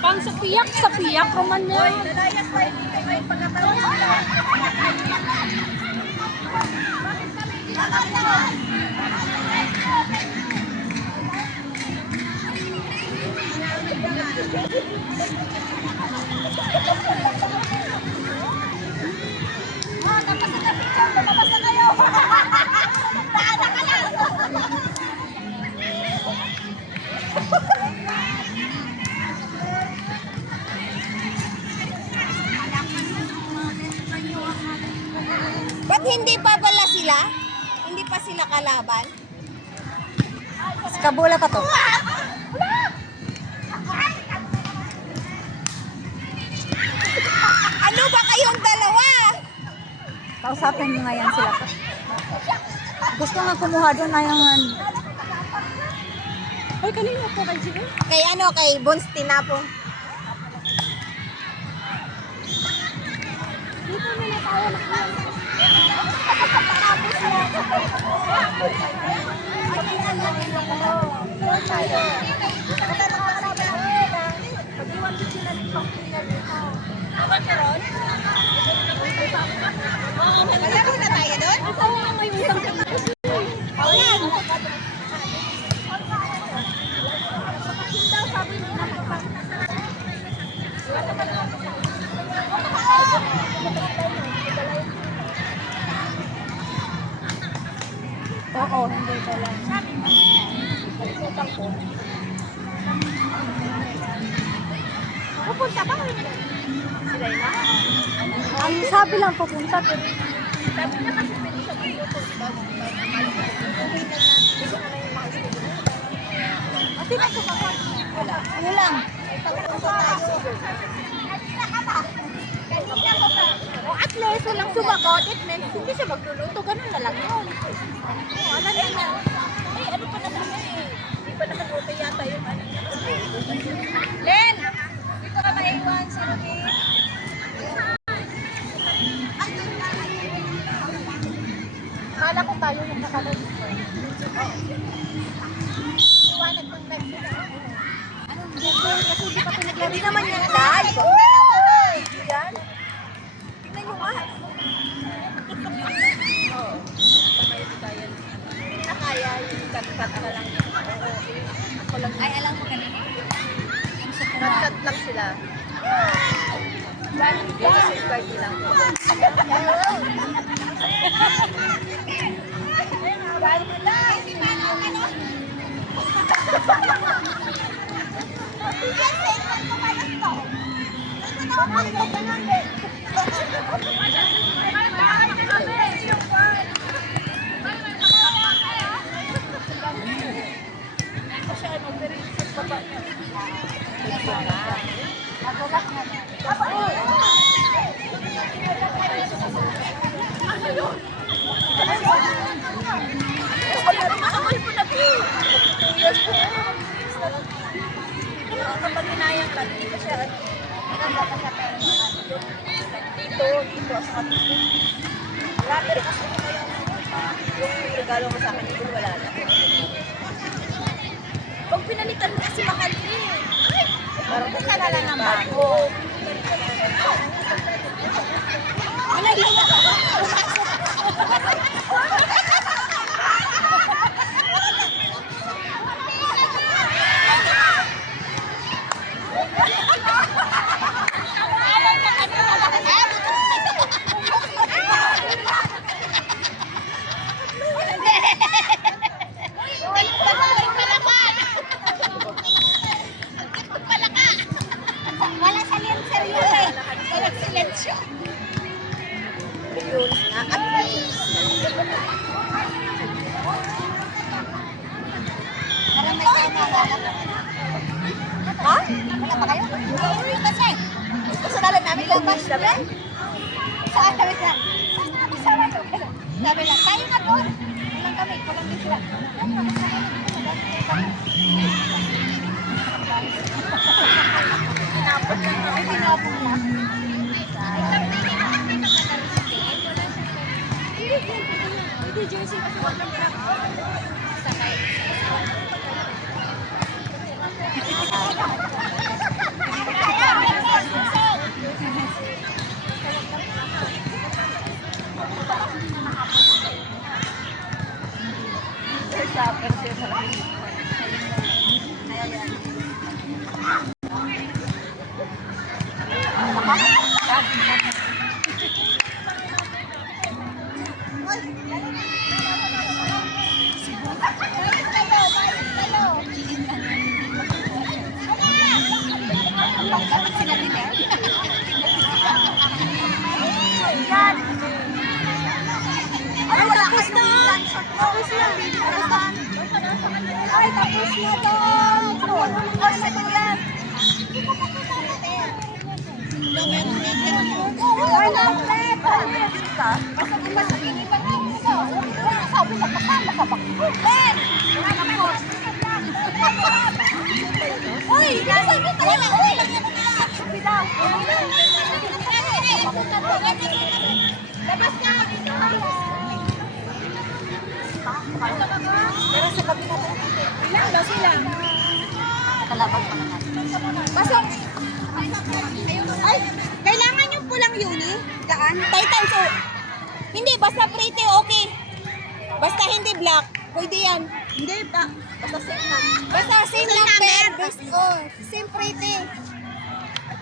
Pang sa piyak roman niya. Ba't hindi pa pala sila? Hindi pa sila kalaban? Kabula pa to. Ano ba kayong dalawa? Kausapin mo nga yan sila. Gusto nga kumuha doon na yung... Ay, kanina po kay Jimmy? Kay ano, kay Bones Tinapo. Dito na tayo na. Malaki na tayo doon? Oo, hindi pala. Pupunta ba? Sila na? Ang sabi lang pupunta. Pero... Sabi na kasi pwede sa video ko. Ate, nagkakakot. Wala. Ano lang? Kanina ka ba? Kanina ka ba? O at least walang sumagot. It means hindi siya magluluto. Ganun na lang yun. O, ano na nga? Ay, ano pa naman eh. Hindi pa nakaluto yata yung ano. Len! Dito ka maiwan, si Ruby. Kala ko tayo yung nakaluto. Iwanag ng live sila. Anong Google? Kasi hindi pa pinaglaro. Hindi naman yan live. Yan. Tingnan nyo nga. Oo. Hindi na kaya yung cut-cut na lang. Ako lang. Ay, alam mo kanina. Cut-cut lang sila. Yung kasi party lang. Kapag-inayang lang, hindi siya naganda pa siya pero dito, sa kapito. Wala, pero kasi yung regalo mo sa akin, dito wala na. Pag pinalitan mo kasi mahal eh. Parang kung ka lang ng bago. Ano, hindi na pumasok. yun nga. At parang may kaya na. Ha? Wala pa kayo? Hindi kasi. Kasalanan namin lang ba? Sabi? Saan kami sila? Sabi lang, tayo nga doon. Kulang kami, kulang din sila. Tinapon lang kami. Tinapon lang. Hindi, jersey kasi wag lang sakay. Ay, tapos na! Tapos na! Ay, tapos na to! Ay, sabi yan! Ay, naplet! Sabi na baka makabakit! Uy! Sabi ko wala! Uy! Labas niya! Pero sa gabi na ilan ba sila? Kalaban pa naman. Pasok! Ay! Kailangan yung pulang uni? Kaan? Titans o... Hindi, basta pretty okay. Basta hindi black. Pwede yan. Hindi pa. Basta same lang. Basta same number. Same pretty.